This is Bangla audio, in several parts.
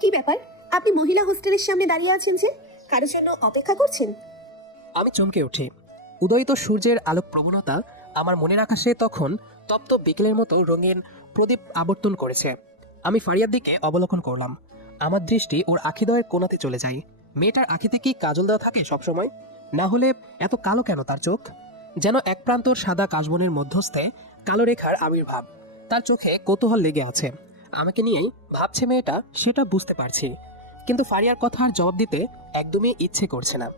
কি ব্যাপার, আপনি মহিলা হোস্টেলের সামনে দাঁড়িয়ে আছেন যে? কারোর জন্য অপেক্ষা করছেন? আমি চমকে উঠি। উদয়িত সূর্যের আলোক প্রবণতা আমার মনের আকাশে তখন তপ্ত বিকেলের মতো রঙিন প্রদীপ আবর্তন করেছে। আমি ফারিয়ার দিকে অবলোকন করলাম। আমার দৃষ্টি ওর আখিদ্বয়ের কোণাতে চলে যায়। মেয়েটার আখিতে কি কাজল দেওয়া থাকে সবসময়? না হলে এত কালো কেন তার চোখ? যেন এক প্রান্তর সাদা কাশবনের মধ্যস্থে কালো রেখার আবির্ভাব। তার চোখে কৌতূহল লেগে আছে। আমাকে নিয়েই ভাবছে মেয়েটা, সেটা বুঝতে পারছি। কিন্তু ফারিয়ার কথার জবাব দিতে একদমই ইচ্ছে করছে না।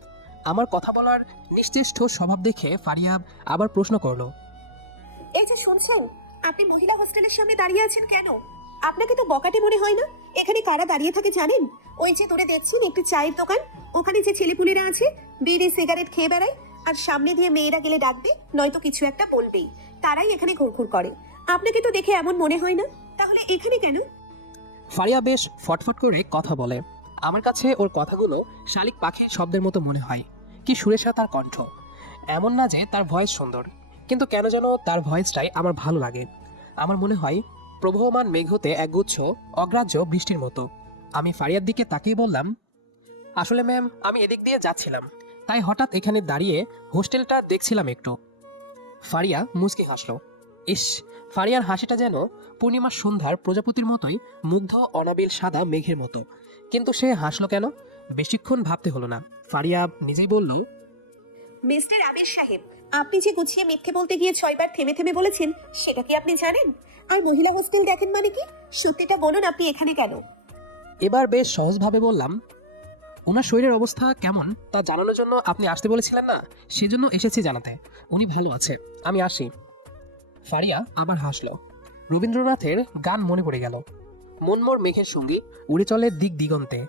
আমার কথা বলার নিশ্চেষ্ট স্বভাব দেখে ফারিয়া আবার প্রশ্ন করলো, এই যে শুনছেন, আপনি মহিলা হোস্টেলের সামনে দাঁড়িয়ে আছেন কেন? আপনাকে তো বকাটে মনে হয় না? এখানে কারা দাঁড়িয়ে থাকে জানেন? ওই যে দূরে দেখছেন একটি চায়ের দোকান, ওখানে যে ছেলেপুলেরা আছে বিড়ি সিগারেট খেয়ে বেড়ায়, আর সামনে দিয়ে মেয়েরা গেলে ডাকবে, নয়তো কিছু একটা বলবেই, তারাই এখানে ঘুরঘুর করে। আপনাকে তো দেখে এমন মনে হয় না, তাহলে এখানে কেন? ফারিয়া বেশ ফটফট করে কথা বলে। আমার কাছে ওর কথাগুলো শালিক পাখির শব্দের মতো মনে হয়। কি সুরেশা তার কণ্ঠ! এমন না যে তার ভয়েস সুন্দর, কিন্তু কেন যেন তার ভয়েসটাই আমার ভালো লাগে। আমার মনে হয় প্রবহমান মেঘ হতে একগুচ্ছ অগ্রাহ্য বৃষ্টির মতো। আমি ফারিয়ার দিকে তাকিয়ে বললাম, আসলে ম্যাম, আমি এদিক দিয়ে যাচ্ছিলাম, তাই হঠাৎ এখানে দাঁড়িয়ে হোস্টেলটা দেখছিলাম একটু। ফারিয়া মুচকি হাসল। ইস, ফারিয়ার হাসিটা যেন পূর্ণিমার সন্ধ্যার প্রজাপতির মতোই মুগ্ধ অনাবিল সাদা মেঘের মতো। কিন্তু সে হাসলো কেন? বেশিক্ষণ ভাবতে হলো না। ফারিয়া নিজেই বলল, মিস্টার আবির সাহেব, আপনি যে গুছিয়ে মিথ্যে বলতে গিয়ে 6বার থেমে থেমে বলেছেন, সেটা কি আপনি জানেন? আর মহিলা হোস্টেল দেখেন মানে কি? সত্যিটা বলুন, আপনি এখানে কেন? এবার বেশ সহজভাবে বললাম, ওনার শরীরের অবস্থা কেমন তা জানানোর জন্য আপনি আসতে বলেছিলেন না, সেজন্য এসেছি জানাতে। উনি ভালো আছে, আমি আসি। ফারিয়া আবার হাসলো। রবীন্দ্রনাথের গান মনে পড়ে গেল, মনমোর মেঘের সঙ্গী উড়ে চলে দিক দিগন্তে।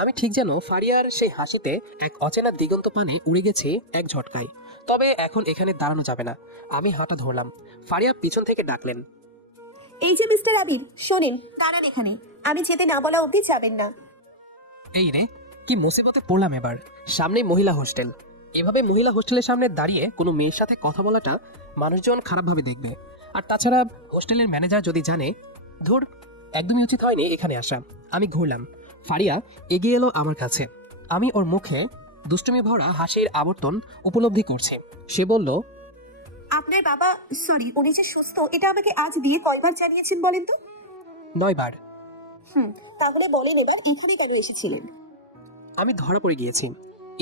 আমি ঠিক যেন ফারিয়ার সেই হাসিতে এক অচেনা দিগন্ত পানে উড়ে গেছি এক ঝটকায়। তবে এখন এখানে দাঁড়ানো যাবে না। আমি হাঁটা ধরলাম। ফারিয়া পিছন থেকে ডাকলেন, এই যে মিস্টার আবির, শোনেন, দাঁড়ান এখানে। আমি যেতে না বলা অবধি যাবেন না। এই রে, কি মুসিবতে পড়লাম এবার! সামনেই মহিলা হোস্টেল। এভাবে মহিলা হোস্টেলের সামনে দাঁড়িয়ে কোনো মেয়ের সাথে কথা বলাটা মানুষজন খারাপভাবে দেখবে। আর তাছাড়া হোস্টেলের ম্যানেজার যদি জানে, ধুর, একদমই উচিত হয়নি এখানে আসা। আমি ঘুরলাম। ফারিয়া এগিয়ে এলো আমার কাছে। আমি ওর মুখে দুষ্টুমি ভরা হাসির আবর্তন উপলব্ধি করছি। সে বলল, আপনার বাবা, সরি, উনি যে সুস্থ, এটা আমাকে আজ দিয়ে কয়বার জানিয়েছেন বলেন তো? 9 বার। তাহলে বলেন এবার এখানে কেন এসেছিলেন? আমি ধরা পড়ে গিয়েছি।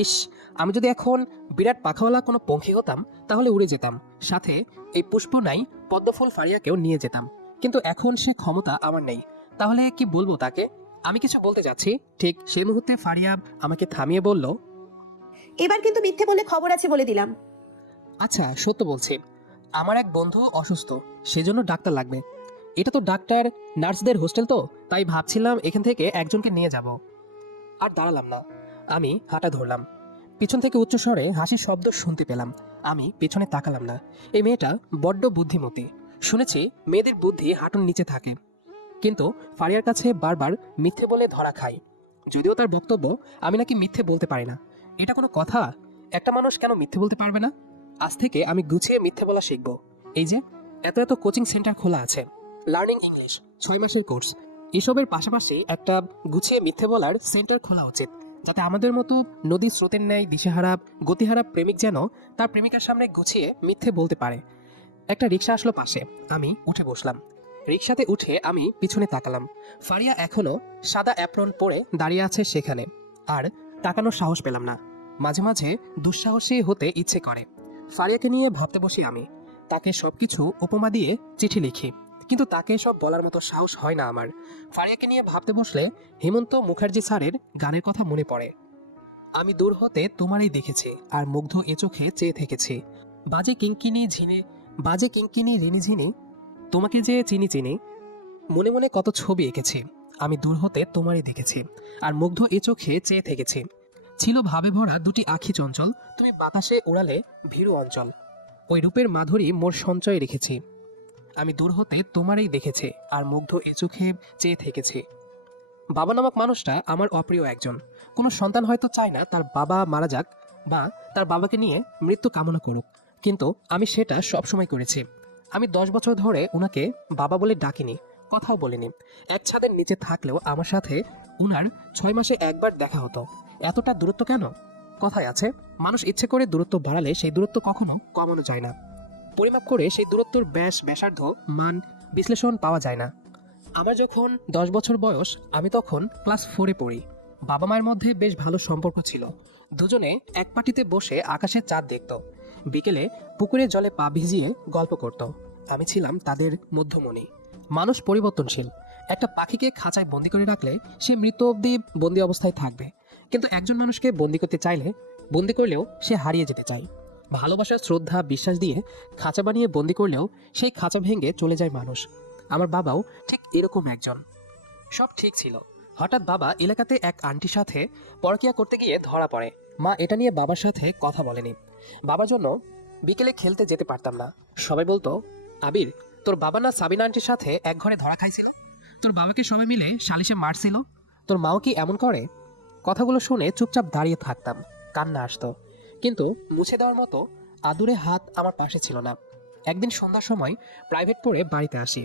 ইস, আমি যদি এখন বিরাট পাখাওয়ালা কোনো পঙ্খী হতাম তাহলে উড়ে যেতাম, সাথে এই পুষ্প নাই পদ্মফুল ফারিয়াকেও নিয়ে যেতাম। কিন্তু এখন সে ক্ষমতা আমার নেই। তাহলে কি বলবো তাকে? আমি কিছু বলতে যাচ্ছি, ঠিক সেই মুহূর্তে ফারিয়া আমাকে থামিয়ে বলল, এবার কিন্তু মিথ্যে বলে খবর আছে বলে দিলাম। আচ্ছা, সত্য বলছি। আমার এক বন্ধু অসুস্থ, সেজন্য ডাক্তার লাগবে। এটা তো ডাক্তার নার্সদের হোস্টেল, তো তাই ভাবছিলাম এখান থেকে একজনকে নিয়ে যাব। আর দাঁড়ালাম না, আমি হাঁটা ধরলাম। পিছন থেকে উচ্চস্বরে হাসির শব্দ শুনতে পেলাম। আমি পেছনে তাকালাম না। এই মেয়েটা বড্ড বুদ্ধিমতী। শুনেছি মেয়েদের বুদ্ধি হাঁটুর নিচে থাকে। কিন্তু ফারিয়ার কাছে বারবার মিথ্যে বলে ধরা খাই। যদিও তার বক্তব্য আমি নাকি মিথ্যে বলতে পারি না। এটা কোনো কথা? একটা মানুষ কেন মিথ্যে বলতে পারবে না? আজ থেকে আমি গুছিয়ে মিথ্যে বলা শিখব। এই যে এত এত কোচিং সেন্টার খোলা আছে, লার্নিং ইংলিশ 6 মাসের কোর্স, এসবের পাশাপাশি একটা গুছিয়ে মিথ্যে বলার সেন্টার খোলা উচিত, যাতে আমাদের মতো নদী স্রোতের ন্যায় দিশেহারা গতিহারা প্রেমিক যেন তার প্রেমিকার সামনে গুছিয়ে মিথ্যে বলতে পারে। একটা রিক্সা আসলো পাশে। আমি উঠে বসলাম। রিক্সাতে উঠে আমি পিছনে তাকালাম। ফারিয়া এখনো সাদা অ্যাপ্রন পরে দাঁড়িয়ে আছে সেখানে। আর তাকানোর সাহস পেলাম না। মাঝে মাঝে দুঃসাহসী হতে ইচ্ছে করে। ফারিয়াকে নিয়ে ভাবতে বসি আমি। তাকে সবকিছু উপমা দিয়ে চিঠি লিখি, কিন্তু তাকে সব বলার মতো সাহস হয় না আমার। ফারিয়াকে নিয়ে ভাবতে বসলে হেমন্ত মুখার্জি স্যারের গানের কথা মনে পড়ে। আমি দূর হতে তোমারই দেখেছি, আর মুগ্ধ এ চোখে চেয়ে থেকেছি। বাজে কিঙ্কিনি ঝিনে, বাজে কিঙ্কিনি রিনি ঝিনি, তোমাকে যে চিনি চিনি। মনে মনে কত ছবি এঁকেছি। আমি দূর হতে তোমারই দেখেছি, আর মুগ্ধ এ চোখে চেয়ে থেকেছি। ছিল ভাবে ভরা দুটি আখি চঞ্চল, তুমি বাতাসে উড়ালে ভীরু অঞ্চল। ওই রূপের মাধুরী মোর সঞ্চয় রেখেছি। আমি দূর হতে তোমারই দেখেছি, আর মুগ্ধ এ চোখে চেয়ে থেকেছি। বাবা নামক মানুষটা আমার অপ্রিয় একজন। কোনো সন্তান হয়তো চায় না তার বাবা মারা যাক, বা তার বাবাকে নিয়ে মৃত্যু কামনা করুক, কিন্তু আমি সেটা সবসময় করেছি। আমি 10 বছর ধরে ওনাকে বাবা বলে ডাকিনি, কথাও বলিনি। এক ছাদের নিচে থাকলেও আমার সাথে উনার 6 মাসে একবার দেখা হতো। এতটা দূরত্ব কেন? কথায় আছে, মানুষ ইচ্ছে করে দূরত্ব বাড়ালে সেই দূরত্ব কখনো কমানো যায় না। পরিমাপ করে সেই দূরত্বর ব্যাসার্ধ, মান, বিশ্লেষণ পাওয়া যায় না। আমার যখন 10 বছর বয়স, আমি তখন ক্লাস 4-এ পড়ি। বাবা মায়ের মধ্যে বেশ ভালো সম্পর্ক ছিল। দুজনে এক পাটিতে বসে আকাশের চাঁদ দেখত। বিকেলে পুকুরের জলে পা ভিজিয়ে গল্প করত। আমি ছিলাম তাদের মধ্যমণি। মানুষ পরিবর্তনশীল। একটা পাখিকে খাঁচায় বন্দি করে রাখলে সে মৃত অবধি বন্দি অবস্থায় থাকবে, কিন্তু একজন মানুষকে বন্দি করতে চাইলে, বন্দি করলেও সে হারিয়ে যেতে চায়। ভালোবাসা, শ্রদ্ধা, বিশ্বাস দিয়ে খাঁচা বানিয়ে বন্দি করলেও সেই খাঁচা ভেঙে চলে যায় মানুষ। আমার বাবাও ঠিক এরকম একজন। সব ঠিক ছিল, হঠাৎ বাবা এলাকাতে এক আন্টির সাথে পরকিয়া করতে গিয়ে ধরা পড়ে। মা এটা নিয়ে বাবার সাথে কথা বলেনি। বাবার জন্য বিকেলে খেলতে যেতে পারতাম না। সবাই বলতো, আবির, তোর বাবা না সাবিনা আন্টির সাথে এক ঘরে ধরা খাইছিল? তোর বাবাকে সবাই মিলে সালিশে মারছিল? তোর মাও কি এমন করে? কথাগুলো শুনে চুপচাপ দাঁড়িয়ে থাকতাম। কান্না আসতো, কিন্তু মুছে দেওয়ার মতো আদুরে হাত আমার পাশে ছিল না। একদিন সন্ধ্যার সময় প্রাইভেট পড়ে বাড়িতে আসি।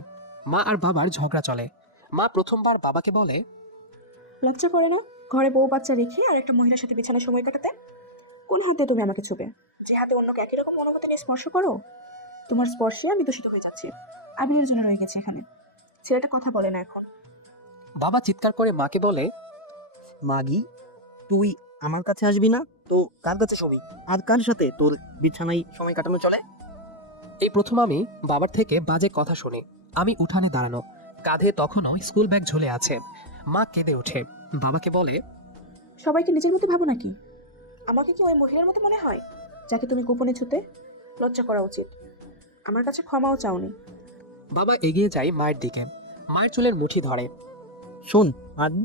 মা আর বাবার ঝগড়া চলে। মা প্রথমবার বাবাকে বলে, লজ্জা করে না ঘরে বউ বাচ্চা রেখে আর একটা মহিলার সাথে বিছানায় সময় কাটাতে? কোন হাতে তুমি আমাকে ছুবে, যে হাতে অন্যকে একই রকম অনুমতি নিয়ে স্পর্শ করো? তোমার স্পর্শে আমি দূষিত হয়ে যাচ্ছি। আবিরের জন্য রয়ে গেছে এখানে। ছেলেটা কথা বলে না এখন। বাবা চিৎকার করে মাকে বলে, মাগি, তুই আমার কাছে আসবি না তো কার কাছে শোবি? আর কার সাথে তোর বিছানায় সময় কাটানো চলে? এই প্রথম আমি বাবার থেকে বাজে কথা শুনি। আমি উঠানে দাঁড়ানো, কাঁধে তখনও স্কুল ব্যাগ ঝুলে আছে। মা কেঁদে ওঠে, বাবাকে বলে, সবাইকে নিজের মতো ভাবো নাকি? আমাকে কি ওই মহিলার মতো মনে হয় যাকে তুমি গোপনে ছুতে? লজ্জা করা উচিত। আমার কাছে ক্ষমাও চাওনি। বাবা এগিয়ে যায় মায়ের দিকে, মায়ের চুলের মুঠি ধরে। শোন মাগি,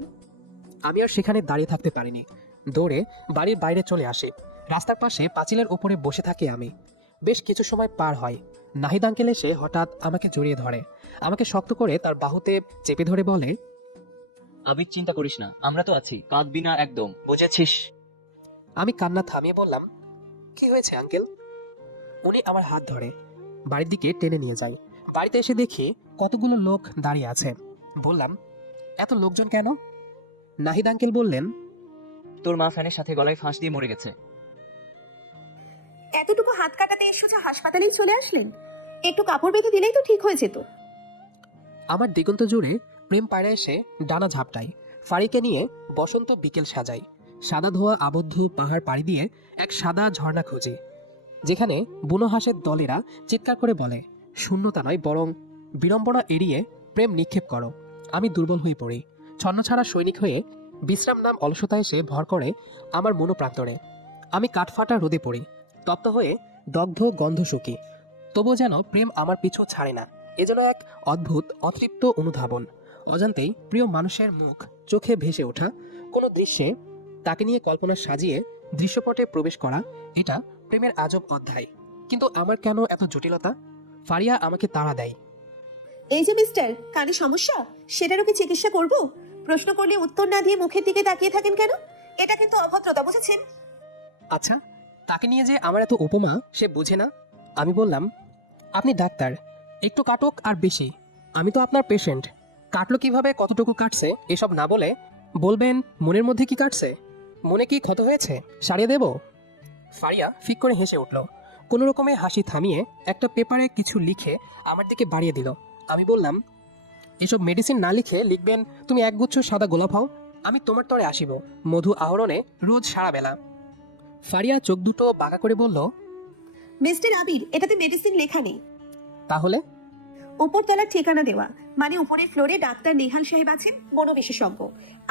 আমি আর সেখানে দাঁড়িয়ে থাকতে পারিনি, দৌড়ে বাড়ির বাইরে চলে আসি। রাস্তার পাশে পাঁচিলের উপরে বসে থাকি আমি। বেশ কিছু সময় পার হয়। নাহিদ আঙ্কেল এসে হঠাৎ আমাকে জড়িয়ে ধরে, আমাকে শক্ত করে তার বাহুতে চেপে ধরে বলে, আবির, চিন্তা করিস না, আমরা তো আছি, কাঁদবি না একদম, বুঝেছিস? আমি কান্না থামিয়ে বললাম, কি হয়েছে আঙ্কেল? উনি আমার হাত ধরে বাড়ির দিকে টেনে নিয়ে যায়। বাড়িতে এসে দেখি কতগুলো লোক দাঁড়িয়ে আছে। বললাম, এত লোকজন কেন? নাহিদ আঙ্কেল বললেন, তোর মা ফ্যানের সাথে গলায় ফাঁস দিয়ে মরে গেছে। এতটুকু হাত কাটাতে সোজা হাসপাতালেই চলে আসলেন? একটু কাপড় বেঁধে দিলেই তো ঠিক হয়ে যেত। আমার দিগন্ত জুড়ে প্রেম পায়রা এসে ডানা ঝাপটায়। ফাড়িকে নিয়ে বসন্ত বিকেল সাজাই। সাদা ধোয়া আবদ্ধ পাহাড় পাড়ি দিয়ে এক সাদা ঝর্ণা খুঁজি, যেখানে বুনো হাঁসের দলেরা চিৎকার করে বলে, শূন্যতা নয় বরং বিড়ম্বনা এড়িয়ে প্রেম নিক্ষেপ করো। আমি দুর্বল হয়ে পড়ি। ছন্নছাড়া সৈনিক হয়ে বিশ্রাম নাম অলসতা এসে ভর করে আমার মনোপ্রান্তরে। আমি কাঠফাটা রোদে পড়ি, তপ্ত হয়ে দগ্ধ গন্ধ শুকি। তবুও যেন প্রেম আমার পিছু ছাড়ে না। এ যেন এক অদ্ভুত অতৃপ্ত অনুধাবন। অজান্তেই প্রিয় মানুষের মুখ চোখে ভেসে ওঠা, কোনো দৃশ্যে তাকে নিয়ে কল্পনা সাজিয়ে দৃশ্যপটে প্রবেশ করা, এটা প্রেমের আজব অধ্যায়। কিন্তু আমার কেন এত জটিলতা? ফারিয়া আমাকে তাড়া দেয়। এই যে মিস্টার, কানে সমস্যা, সেটারও কি চিকিৎসা করব? প্রশ্ন করলে উত্তর না দিয়ে মুখের দিকে তাকিয়ে থাকেন কেন? এটা কিন্তু অভদ্রতা, বুঝেছেন? আচ্ছা, তাকে নিয়ে যে আমার এত উপমা সে বুঝে না। আমি বললাম, আপনি ডাক্তার, একটু কাটুক আর বেশি, আমি তো আপনার পেশেন্ট। কাটলো কিভাবে, কতটুকু কাটছে এসব না বলে বলবেন মনের মধ্যে কি কাটছে, মনে কি ক্ষত হয়েছে, সারিয়ে দেব? ফারিয়া ফিক করে হেসে উঠল। কোনো রকমে হাসি থামিয়ে একটা পেপারে কিছু লিখে আমার দিকে বাড়িয়ে দিল। আমি বললাম, এসব মেডিসিন না লিখে লিখবেন তুমি একগুচ্ছ সাদা গোলাপ হও, আমি তোমার তরে আসিব মধু আহরণে রোজ সারা বেলা। ফারিয়া চোখ দুটো বাঁকা করে বলল, মিস্টার আবির, এটাতে মেডিসিন লেখা নেই। তাহলে? উপরতলার ঠিকানা দেওয়া, মানে উপরের ফ্লোরে ডাক্তার নেহাল সাহেব আছেন, মনোবিশেষজ্ঞ।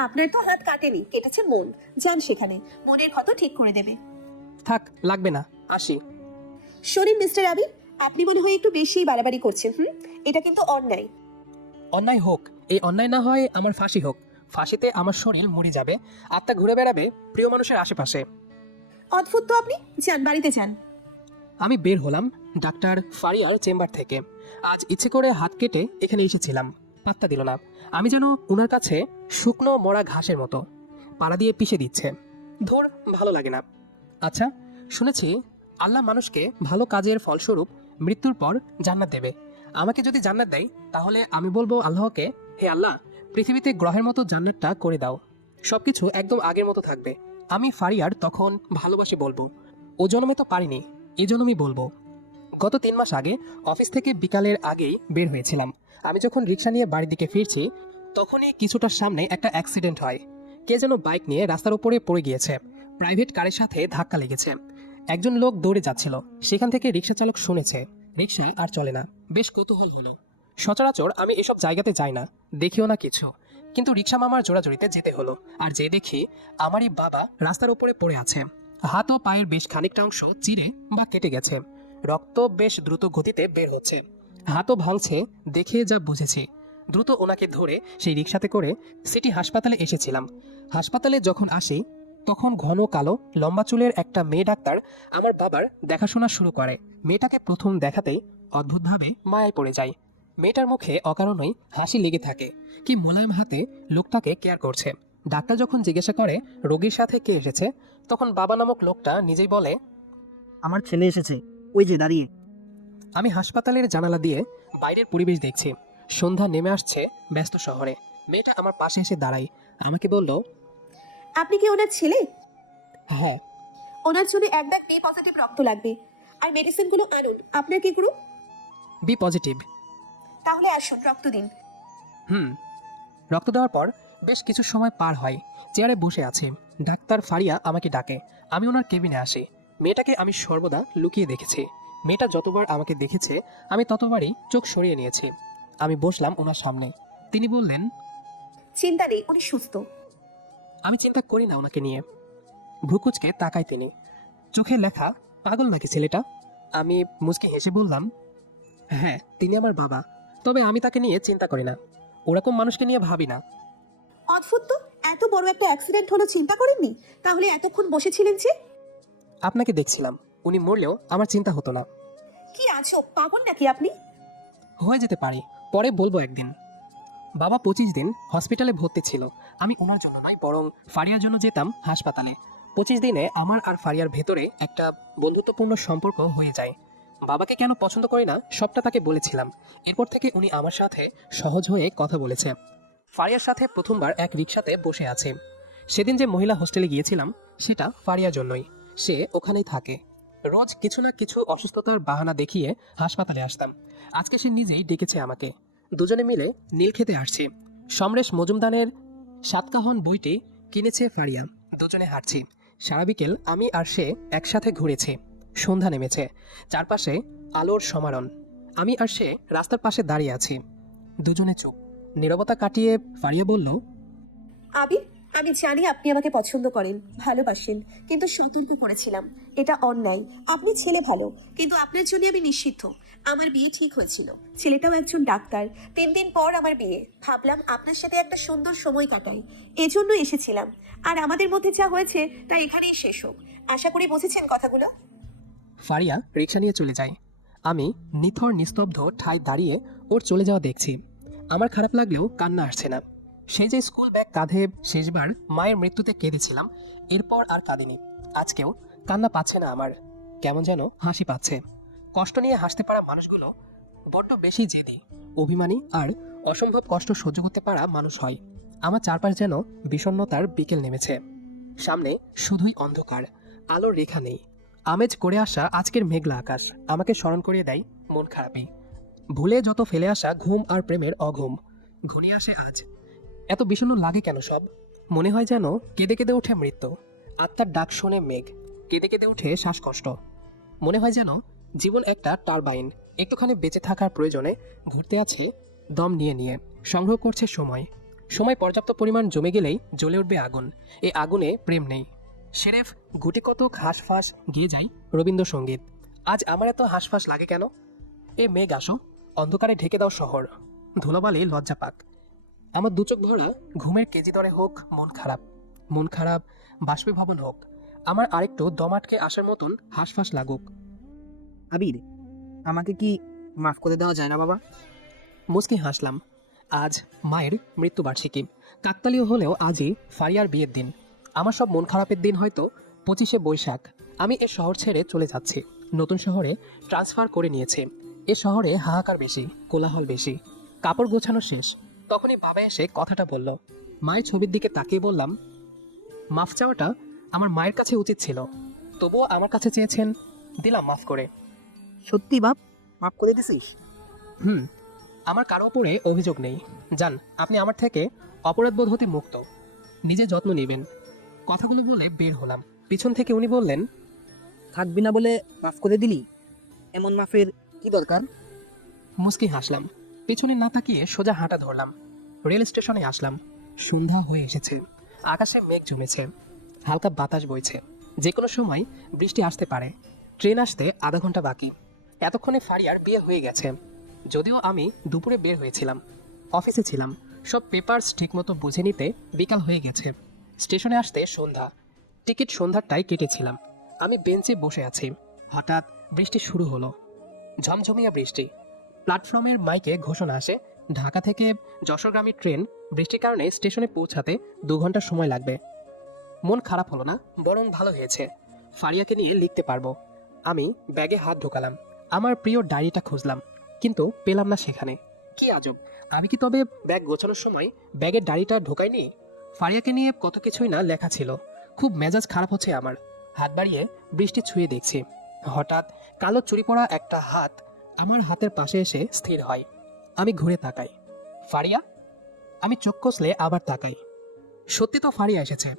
আপনার তো হাত কাটেনি, কেটেছে মন। যান সেখানে, মনের ক্ষত ঠিক করে দেবে। থাক, লাগবে না, আসি। শোনেন মিস্টার আবির, আপনি মনে হয় একটু বেশি বাড়াবাড়ি করছেন। এটা কিন্তু অন্যায়। অন্যায় হোক, এই অন্যায় না হয় আমার ফাঁসি হোক। ফাঁসিতে আমার শরীর মরে যাবে, আত্মা ঘুরে বেড়াবে প্রিয় মানুষের আশেপাশে। অদ্ভুত তো আপনি, যান বাড়িতে যান। আমি বের হলাম ডাক্তার ফারিয়ার চেম্বার থেকে। আজ ইচ্ছে করে হাত কেটে এখানে এসেছিলাম, পাত্তা দিল না। আমি যেন ওনার কাছে শুকনো মরা ঘাসের মতো, পাড়া দিয়ে পিষে দিচ্ছে। ধর, ভালো লাগে না। আচ্ছা, শুনেছি আল্লাহ মানুষকে ভালো কাজের ফলস্বরূপ মৃত্যুর পর জান্নাত দেবে। আমাকে যদি জান্নাত দেয় তাহলে আমি বলবো আল্লাহকে, হে আল্লাহ, পৃথিবীতে গ্রহের মতো জান্নাতটা করে দাও, সবকিছু একদম আগের মতো থাকবে। আমি ফারিয়ার তখন ভালোবাসি বলবো, ও জন্মে তো পারিনি, এ জন্মই বলবো। গত 3 মাস আগে অফিস থেকে বিকালের আগেই বের হয়েছিলাম। আমি যখন রিক্সা নিয়ে বাড়ির দিকে ফিরছি তখনই কিছুটার সামনে একটা অ্যাক্সিডেন্ট হয়। কে যেন বাইক নিয়ে রাস্তার উপরে পড়ে গিয়েছে, প্রাইভেট কারের সাথে ধাক্কা লেগেছে। একজন লোক দৌড়ে যাচ্ছিল, সেখান থেকে রিক্সা চালক শুনেছে রিক্সা আর চলে না। বেশ কৌতূহল হলো। সচরাচর আমি এসব জায়গাতে যাই না, দেখিও না কিছু, কিন্তু রিক্সা মামার জোড়াজোড়িতে যেতে হলো। আর যে দেখি আমারই বাবা রাস্তার উপরে পড়ে আছে, হাত ও পায়ের বেশ খানিকটা অংশ চিরে বা কেটে গেছে, রক্ত বেশ দ্রুত গতিতে বের হচ্ছে, হাতও ভাঙছে। দেখে যা বুঝেছি, দ্রুত ওনাকে ধরে সেই রিক্সাতে করে সিটি হাসপাতালে এসেছিলাম। হাসপাতালে যখন আসি তখন ঘন কালো লম্বা চুলের একটা মেয়ে ডাক্তার আমার বাবার দেখাশোনা শুরু করে। মেয়েটাকে প্রথম দেখাতেই অদ্ভুতভাবে মায়ায় পড়ে যায়। মেয়েটার মুখে অকারণেই হাসি লেগে থাকে, কি মোলায়েম হাতে লোকটাকে কেয়ার করছে। ডাক্তার যখন জিজ্ঞাসা করে রোগীর সাথে কে এসেছে, তখন বাবা নামক লোকটা নিজেই বলে, আমার ছেলে এসেছে, ওই যে দাঁড়িয়ে। আমি হাসপাতালের জানালা দিয়ে বাইরের পরিবেশ দেখছি। সন্ধ্যা নেমে আসছে ব্যস্ত শহরে। মেয়েটা আমার পাশে এসে দাঁড়ায়, আমাকে বলল, আপনি কি ওনার ছেলে? হ্যাঁ। ওনার জন্য এক ব্যাগ বি পজিটিভ রক্ত লাগবে, আর মেডিসিনগুলো আনুন। আপনার কি গ্রুপ? B positive. তাহলে আসুন, রক্ত দিন। রক্ত দেওয়ার পর বেশ কিছু সময় পার হয়। চেয়ারে বসে আছে। ডাক্তার ফারিয়া আমাকে ডাকে। আমি ওনার কেবিনে আসি। মেয়েটাকে আমি সর্বদা লুকিয়ে দেখেছি। মেয়েটা যতবার আমাকে দেখেছে আমি ততবারই চোখ সরিয়ে নিয়েছি। আমি বসলাম ওনার সামনে। তিনি বললেন, চিন্তা নেই, উনি সুস্থ। আমি চিন্তা করি না ওনাকে নিয়ে। ভ্রুকুচকে তাকায় তিনি, চোখে লেখা পাগল নাকি ছেলেটা। আমি মুচকি হেসে বললাম, হ্যাঁ, তিনি আমার বাবা, তবে আমি তাকে নিয়ে চিন্তা করি না, ওরকম মানুষকে নিয়ে ভাবি না। অদ্ভুত তো, এত বড় একটা অ্যাক্সিডেন্ট হলো, চিন্তা করেননি? তাহলে এতক্ষণ বসেছিলেন যে? আপনাকে দেখছিলাম, উনি মরলেও আমার চিন্তা হতো না। কি আজব, পাগল নাকি আপনি? হয়ে যেতে পারি, পরে বলবো একদিন। বাবা 25 দিন হসপিটালে ভর্তি ছিল। আমি ওনার জন্য নয়, বরং ফারিয়ার জন্য যেতাম হাসপাতালে। 25 দিনে আমার আর ফারিয়ার ভেতরে একটা বন্ধুত্বপূর্ণ সম্পর্ক হয়ে যায়। বাবাকে কেন পছন্দ করি না সবটা তাকে বলেছিলাম। এরপর থেকে উনি আমার সাথে সহজ হয়ে কথা বলেছে। ফারিয়ার সাথে প্রথমবার এক রিকশাতে বসে আছে। সেদিন যে মহিলা হোস্টেলে গিয়েছিলাম সেটা ফারিয়ার জন্যই। সে ওখানেই থাকে। রোজ কিছু না কিছু অসুস্থতার বাহানা দেখিয়ে হাসপাতালে আসতাম। আজকে সে নিজেই ডেকেছে আমাকে। দুজনে মিলে নীল খেতে আসছি। সমরেশ মজুমদারের সাতকাহন বইটি কিনেছে ফারিয়া। দুজনে হাঁটছি। সারা বিকেল আমি আর সে একসাথে ঘুরেছি। সন্ধ্যা নেমেছে, চারপাশে আলোর সমারণ। আমি আর সে রাস্তার পাশে দাঁড়িয়ে আছি। দুজনে চুপ। নীরবতা কাটিয়ে ফারিয়া বলল, আবির, আমি জানি আপনি আমাকে পছন্দ করেন, ভালোবাসেন, কিন্তু সতর্ক করেছিলাম, এটা অন্যায়। আপনি ছেলে ভালো, কিন্তু আপনার জন্য আমি নিষিদ্ধ। আমার বিয়ে ঠিক হয়েছিল, ছেলেটাও একজন ডাক্তার। 3 দিন পর আমার বিয়ে। ভাবলাম আপনার সাথে একটা সুন্দর সময় কাটাই, এজন্য এসেছিলাম। আর আমাদের মধ্যে যা হয়েছে তা এখানেই শেষ হোক। আশা করি বুঝেছেন কথাগুলো। ফারিয়া রিকশা নিয়ে চলে যায়। আমি নিথর নিস্তব্ধ ঠায় দাঁড়িয়ে ওর চলে যাওয়া দেখছি। আমার খারাপ লাগলেও কান্না আসছে না। সেই যে স্কুল ব্যাগ কাঁধে শেষবার মায়ের মৃত্যুতে কেঁদেছিলাম, এরপর আর কাঁদিনি। আজকেও কান্না পাচ্ছে না আমার, কেমন যেন হাসি পাচ্ছে। কষ্ট নিয়ে হাসতে পারা মানুষগুলো বড্ড বেশি জেদি, অভিমানী আর অসম্ভব কষ্ট সহ্য করতে পারা মানুষ হয়। আমার চারপাশ যেন বিষণ্ণতার বিকেল নেমেছে। সামনে শুধুই অন্ধকার, আলোর রেখা নেই। আমেজ করে আসা আজকের মেঘলা আকাশ আমাকে স্মরণ করিয়ে দেয় মন খারাপই। ভুলে যত ফেলে আসা ঘুম আর প্রেমের অঘুম ঘনিয়ে আসে আজ। এত বিষণ্ণ লাগে কেন সব? মনে হয় যেন কেঁদে কেঁদে ওঠে মৃত্যু। আত্মার ডাক শোনে মেঘ, কেঁদে কেঁদে ওঠে শ্বাসকষ্ট। মনে হয় যেন জীবন একটা টারবাইন, একটুখানি বেঁচে থাকার প্রয়োজনে ঘুরতে আছে দম নিয়ে নিয়ে। সংগ্রহ করছে সময়। সময় পর্যাপ্ত পরিমাণ জমে গেলেই জ্বলে উঠবে আগুন। এই আগুনে প্রেম নেই। সেরেফ গুটি কতক হাঁসফাঁস গিয়ে যায় রবীন্দ্রসঙ্গীত। আজ আমার এত হাঁসফাঁস লাগে কেন? এ মেঘ আসো, অন্ধকারে ঢেকে দাও শহর, ধুলোবালি লজ্জা পাক। আমার দুচোখ ভরা ঘুমের কেজি দরে হোক মন খারাপ বাষ্পীভবন হোক। আমার আরেকটু দম আটকে আসার মতন হাঁসফাঁস লাগুক। আবির, আমাকে কি মাফ করে দেওয়া যায় না বাবা? মুচকি হাসলাম। আজ মায়ের মৃত্যুবার্ষিকী। কাকতালীয় হলেও আজই ফারিয়ার বিয়ের দিন। আমার সব মন খারাপের দিন হয়তো 25শে বৈশাখ। আমি এ শহর ছেড়ে চলে যাচ্ছি। নতুন শহরে ট্রান্সফার করে নিয়েছে। এ শহরে হাহাকার বেশি, কোলাহল বেশি। কাপড় গোছানো শেষ, তখনই বাবা এসে কথাটা বলল। মায়ের ছবির দিকে তাকিয়ে বললাম, মাফ চাওয়াটা আমার মায়ের কাছে উচিত ছিল, তবুও আমার কাছে চেয়েছেন, দিলাম মাফ করে। সত্যি বাপ, মাফ করে দিছিস? হুম, আমার কারো ওপরে অভিযোগ নেই। যান, আপনি আমার থেকে অপরাধবোধ হতে মুক্ত। নিজে যত্ন নেবেন। কথাগুলো বলে বের হলাম। পিছন থেকে উনি বললেন, থাকবি না বলে মাফ করে দিলি? এমন মাফের কি দরকার? মুচকি হাসলাম। পেছনে না তাকিয়ে সোজা হাঁটা ধরলাম। রেল স্টেশনে আসলাম। সন্ধ্যা হয়ে এসেছে, আকাশে মেঘ জমেছে, হালকা বাতাস বইছে। যে কোনো সময় বৃষ্টি আসতে পারে। ট্রেন আসতে আধা ঘন্টা বাকি। এতক্ষণে ফারিয়ার বিয়ে হয়ে গেছে। যদিও আমি দুপুরে বের হয়েছিলাম, অফিসে ছিলাম, সব পেপারস ঠিকমতো বুঝে নিতে বিকাল হয়ে গেছে। স্টেশনে আসতে সন্ধ্যা। টিকিট সন্ধ্যারটাই কেটেছিলাম। আমি বেঞ্চে বসে আছি। হঠাৎ বৃষ্টি শুরু হলো, ঝমঝমিয়া বৃষ্টি। প্ল্যাটফর্মের মাইকে ঘোষণা আসে, ঢাকা থেকে যশোরগামী ট্রেন বৃষ্টির কারণে স্টেশনে পৌঁছাতে 2 ঘন্টা সময় লাগবে। মন খারাপ হলো না, বরং ভালো হয়েছে। ফারিয়াকে নিয়ে লিখতে পারবো। আমি ব্যাগে হাত ঢোকালাম, আমার প্রিয় ডায়েরিটা খুঁজলাম, কিন্তু পেলাম না সেখানে। কি আজব, আমি কি তবে ব্যাগ গোছানোর সময় ব্যাগের ডায়েরিটা ঢোকাইনি? ফারিয়াকে নিয়ে কত কিছুই না লেখা ছিল। খুব মেজাজ খারাপ হচ্ছে আমার। হাত বাড়িয়ে বৃষ্টি ছুঁয়ে দেখছি। হঠাৎ কালো চুরি পরা একটা হাত আমার হাতের পাশে এসে স্থির হয়। আমি ঘুরে তাকাই। ফারিয়া? আমি চোখ কষলে আবার তাকাই। সত্যি তো ফারিয়া এসেছে,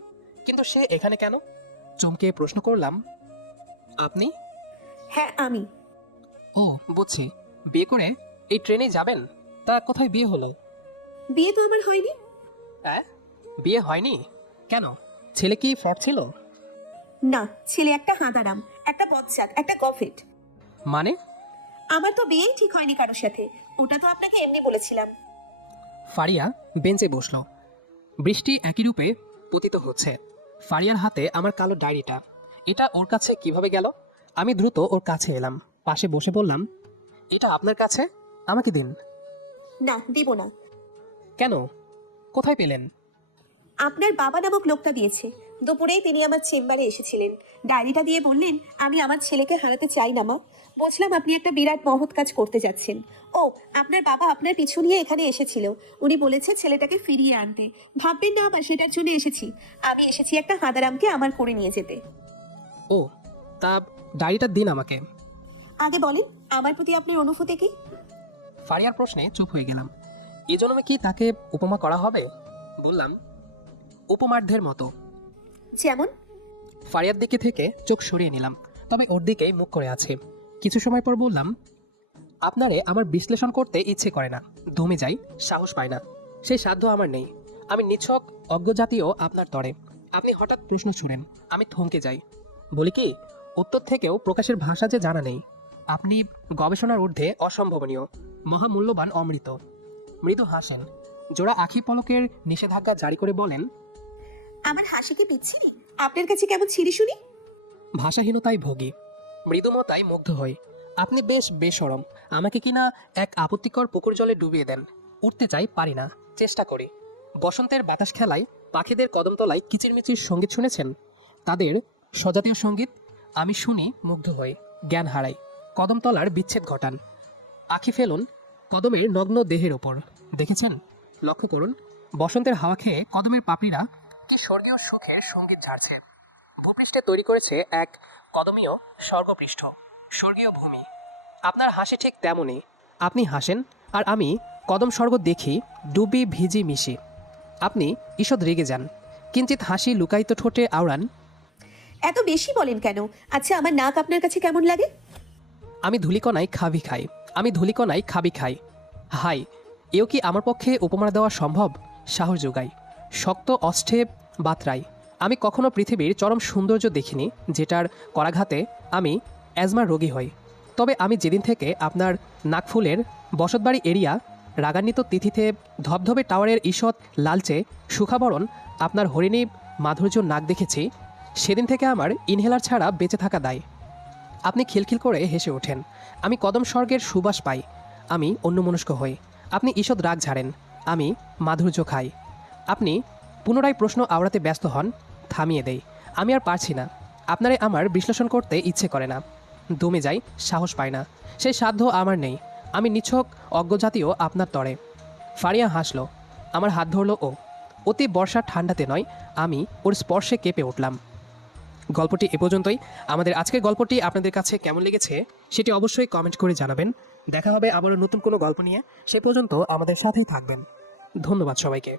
কিন্তু সে এখানে কেন? চমকে প্রশ্ন করলাম, আপনি? হ্যাঁ আমি। ও বুঝছি, বিয়ে করে এই ট্রেনে যাবেন? তা কোথায় বিয়ে হলো? বিয়ে তো আমার হয়নি। হ্যাঁ, বিয়ে হয়নি কেন? ছেলে কি ফ্রড ছিল? না, ছেলে একটা হাঁদারাম, একটা বজ্জাত, একটা গফেট। মানে? আমার তো বিয়েই ঠিক হয়নি কারোর সাথে। ওটা তো আপনাকে এমনি বলেছিলাম। ফারিয়া বেঞ্চে বসলো। বৃষ্টি একই রূপে পতিত হচ্ছে। ফারিয়ার হাতে আমার কালো ডায়েরিটা। এটা ওর কাছে কিভাবে গেল? আমি দ্রুত ওর কাছে এলাম, পাশে বসে বললাম, এটা আপনার কাছে, আমাকে দিন। না, দিব না। কেন? কোথায় পেলেন? আপনার বাবা নামক লোকটা দিয়েছে। দুপুরেই তিনি আমার চেম্বারে এসেছিলেন। ডায়েরিটা দিয়ে বললেন, আমি আমার ছেলেকে হারাতে চাই না মা। বুঝলাম আপনি একটা বিরাট মহৎ কাজ করতে যাচ্ছেন। ও, আপনার বাবা আপনার পিছু নিয়ে এখানে এসেছিল। উনি বলেছে ছেলেটাকে ফিরিয়ে আনতে। ভাববেন না আবার সেটার জন্য এসেছি। আমি এসেছি একটা হাঁদারামকে আমার করে নিয়ে যেতে। ও, তা ডায়েরিটা দিন আমাকে। আগে বলেন, আমার প্রতি আপনার অনুভূতি কি? ফারিয়ার প্রশ্নে চুপ হয়ে গেলাম। এ জন্মে কি তাকে উপমা করা হবে? বললাম, উপমার্ধের মতো। যেমন? ফারিয়ার দিকে থেকে চোখ সরিয়ে নিলাম, তবে ওর দিকেই মুখ করে আছে। কিছু সময় পর বললাম, আপনারে আমার বিশ্লেষণ করতে ইচ্ছে করে না, দমে যাই, সাহস পায় না, সেই সাধ্য আমার নেই। আমি নিছক অজ্ঞজাতীয় আপনার তরে। আপনি হঠাৎ প্রশ্ন ছুড়েন, আমি থমকে যাই। বলি কি, উত্তর থেকেও প্রকাশের ভাষা যে জানা নেই। আপনি গবেষণার ঊর্ধ্বে অসম্ভবনীয়, মহামূল্যবান অমৃত। মৃদু হাসেন, জোড়া আখি পলকের নিষেধাজ্ঞা জারি করে বলেন, আমার হাসি কি বিচ্ছিরি? আপনার কাছে কেমন ছিরি শুনি? ভাষাহীনতায় ভোগী, মৃদুমতায় মুগ্ধ হই। আপনি বেশ বেশরম। আমাকে কিনা এক আপত্তিকর পুকুর জলে ডুবিয়ে দেন। উঠতে চাই, পারি না, চেষ্টা করি। বসন্তের বাতাস খেলায় পাখিদের কদমতলায় কিচিরমিচির সঙ্গীত শুনেছেন? তাদের স্বজাতীয় সঙ্গীত আমি শুনি, মুগ্ধ হই, জ্ঞান হারাই। কদমতলার বিচ্ছেদ ঘটান। আখি ফেলুন কদমের নগ্ন দেহের ওপর। দেখেছেন? লক্ষ্য করুন, বসন্তের হাওয়া খেয়ে কদমের পাপড়িরা কি স্বর্গীয় সুখের সঙ্গীত ঝাড়ছে। ভূপৃষ্ঠে তৈরি করেছে এক কদমীয় স্বর্গপৃষ্ঠ, স্বর্গীয় ভূমি। আপনার হাসি ঠিক তেমনই। আপনি হাসেন আর আমি কদম স্বর্গ দেখি, ডুবি ভিজি মিশি। আপনি ঈষৎ রেগে যান, কিঞ্চিত হাসি লুকায়িত ঠোঁটে আওড়ান, এত বেশি বলেন কেন? আচ্ছা, আমার নাক আপনার কাছে কেমন লাগে? আমি ধূলিকণায় খাবি খাই, আমি ধূলিকণায় খাবি খাই। হাই, এও কি আমার পক্ষে উপমা দেওয়া সম্ভব? সাহস যোগাই, শক্ত অষ্ঠে বাতরাই। আমি কখনো পৃথিবীর চরম সৌন্দর্য দেখিনি, যেটার করাঘাতে আমি অ্যাজমার রোগী হই। তবে আমি যেদিন থেকে আপনার নাকফুলের বসতবাড়ি এরিয়া রাগান্বিত তিথিতে ধবধবে টাওয়ারের ঈষৎ লালচে সুখাবরণ আপনার হরিণী মাধুর্য নাক দেখেছি, সেদিন থেকে আমার ইনহেলার ছাড়া বেঁচে থাকা দায়। আপনি খিলখিল করে হেসে ওঠেন, আমি কদম স্বর্গের সুবাস পাই। আমি অন্যমনস্ক হই, আপনি ঈষৎ রাগ ঝাড়েন, আমি মাধুর্য খাই। আপনি পুনরায় প্রশ্ন আওড়াতে ব্যস্ত হন, থামিয়ে দেই। আমি আর পারছি না, আপনারে আমার বিশ্লেষণ করতে ইচ্ছে করে না। দমে যাই, সাহস পাই না। সেই সাধ্য আমার নেই। আমি নিছক অজ্ঞজাতীয় আপনার তরে। ফারিয়া হাসলো। আমার হাত ধরল ও। অতি বর্ষার ঠান্ডাতে নয়, আমি ওর স্পর্শে কেঁপে উঠলাম। গল্পটি এ পর্যন্তই। আমাদের আজকের গল্পটি আপনাদের কাছে কেমন লেগেছে সেটি অবশ্যই কমেন্ট করে জানাবেন। দেখা হবে আবারও নতুন কোনো গল্প নিয়ে। সে পর্যন্ত আমাদের সাথেই থাকবেন। ধন্যবাদ সবাইকে।